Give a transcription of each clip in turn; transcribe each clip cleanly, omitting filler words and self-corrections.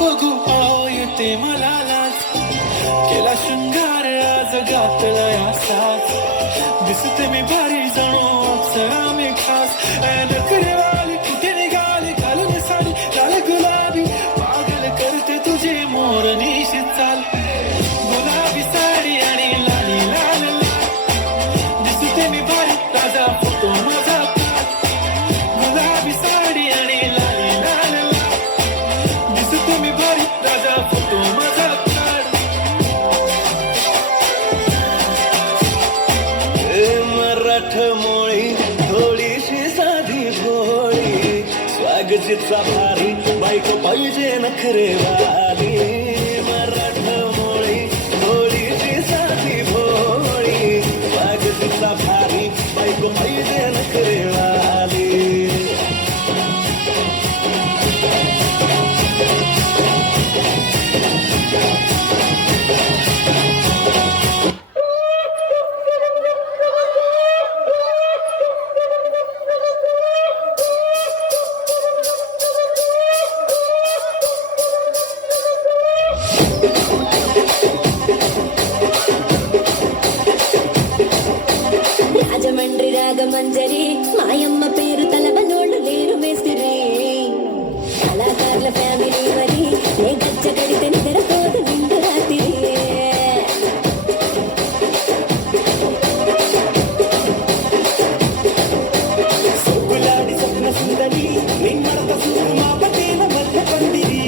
बघू येते मला लाज, केला शृंगार आज घातलाय असाच, दिसते मी भारी जणू अप्सरा मी खास, नखरेवाली कुठे निघाली घालून साडी लाल गुलाबी, पागल करते तुझी मोरनीशी चाल, गुलाबी साडी आणि लाली लाल लाल, दिसते मी भारी ताजा फोटो माझा काढ, गुलाबी साडी आणि लाली लाल लाल, दिसते मी भारी ताजा फोटो माझा काढ. मराठमोळी थोडीशी साधी भोळी, स्वागतीचा भारी बायको पाहिजे नखरेवाली, मराठमोळी थोडीशी साधी भोळी, स्वागतीचा भारी बायको पाहिजे नखरेवाली. రాజమండ్రి రాగమంజరి మాయమ్మ పేరు తలవనోళ్ళు లేరు మేస్తిరి, కళాకారుల ఫ్యామిలీ మరి ఏ గచ్చ కడితే నిద్రపోదు నిండు రాత్రి. సొగ్గులాడి స్వప్న సుందరి నిమ్మడత సూపు మా పటేల మధ్య పందిరి,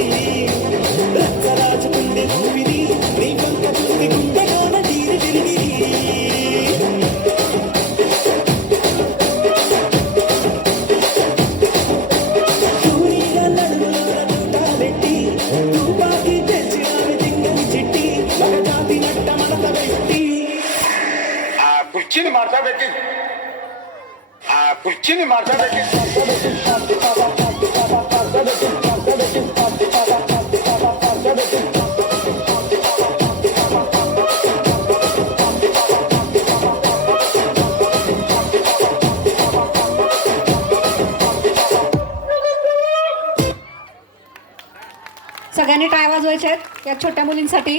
రచ్చరాజుకుండే ఊపిరి నీ వంక చూసి గుండె కోన తీరి తిరిగిరి. తూరిగా నడుములోన చుట్టాలెట్టి, తుపాకీ తెచ్చి ఆమె దింగని చిట్టి, మగజాతి నట్ట మడత పెట్టి. ఆ కుర్చీని మార్చబెట్టి सगळ्यांनी टाळ्या वाजवायच्या आहेत या छोट्या मुलींसाठी.